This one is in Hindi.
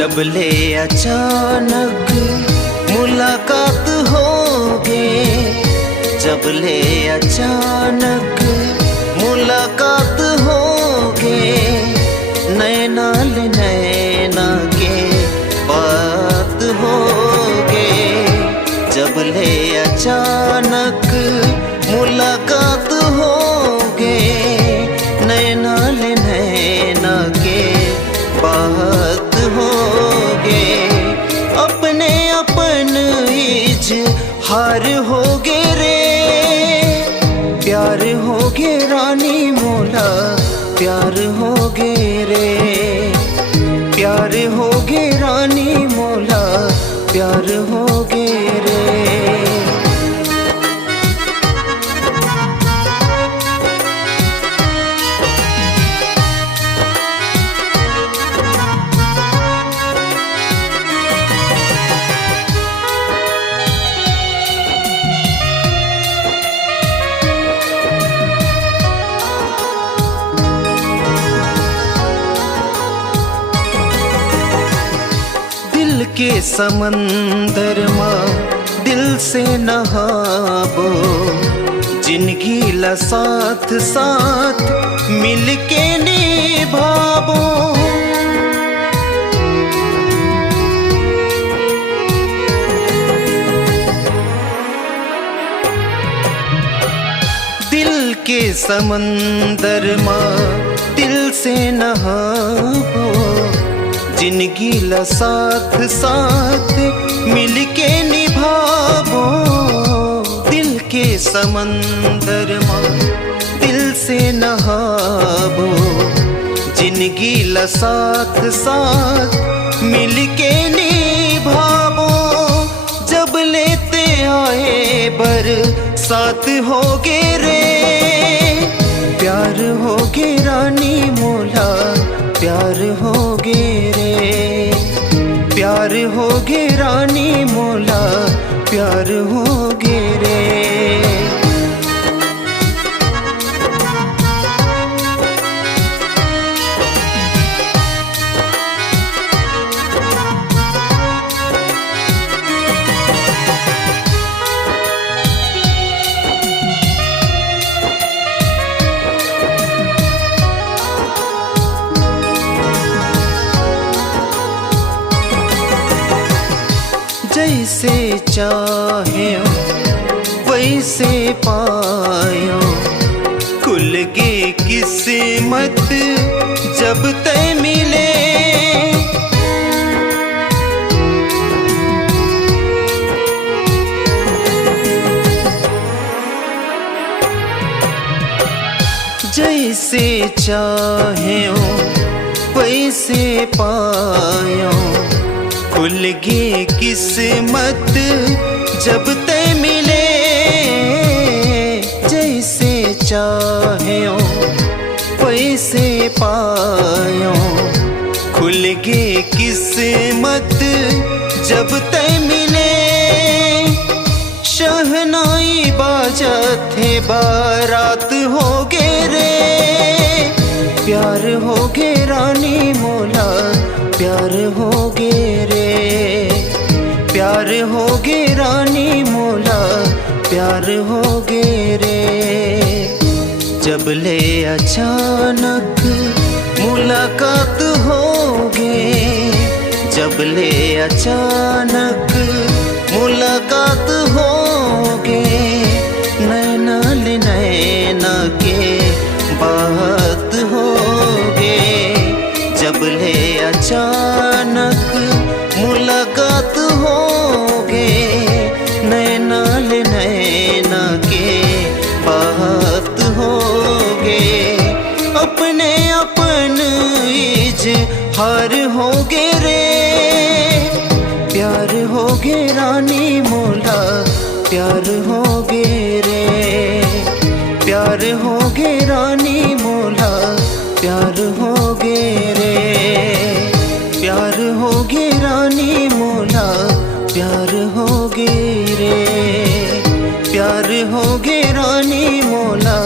जब ले अचानक मुलाकात होगे, जब ले अचानक मुलाकात होगे, नैना ले नैना के बात होगे। जब ले अचानक मुलाकात होगे, नैना ले नैना के बात होगे। अपने अपन इजहार होगे रे, प्यार होगे रानी मोला, प्यार होगे रे, प्यार होगे रानी मोला, प्यार होगे रे। दिल के समंदर माँ दिल से नहाबो, जिंदगी ला साथ साथ मिल के निभाबो। दिल के समंदर माँ दिल से नहाबो, जिंदगी ला साथ साथ मिल के निभाबो। दिल के समंदर माँ दिल से नहाबो, जिंदगी ला साथ साथ मिल के निभाबो। जब लेते आए बरसात होगे रे, प्यार होगे रानी मोला, प्यार होगे रे, प्यार होगे रानी मोला, प्यार होगे रे। जैसे चाहे वैसे पायो, खुल गई किस्मत जब तय मिले। जैसे चाहे वैसे पायो, खुल गई किस्मत जब तय मिले। जैसे चाहे वैसे पायो, खुल गई किस्मत जब तय मिले। शहनाई बाजत है बारात होगे रे, प्यार होगे रानी मोला, प्यार होगे रे, प्यार होगे रानी मोला, प्यार होगे रे। जब ले अचानक मुलाकात होगे, जब ले अचानक मुलाकात होगे, नैना ले नैना के बात होगे। जब ले अचानक मुलाकात होगे, नैना ले नैना के बात होगे। अपने अपन इजहार होगे रे, प्यार होगे रानी मोला, प्यार होगे रे, प्यार होगे रानी मोला, प्यार होगे रे, प्यार होगे रानी मोला, प्यार होगे रे, प्यार होगे रानी मोला।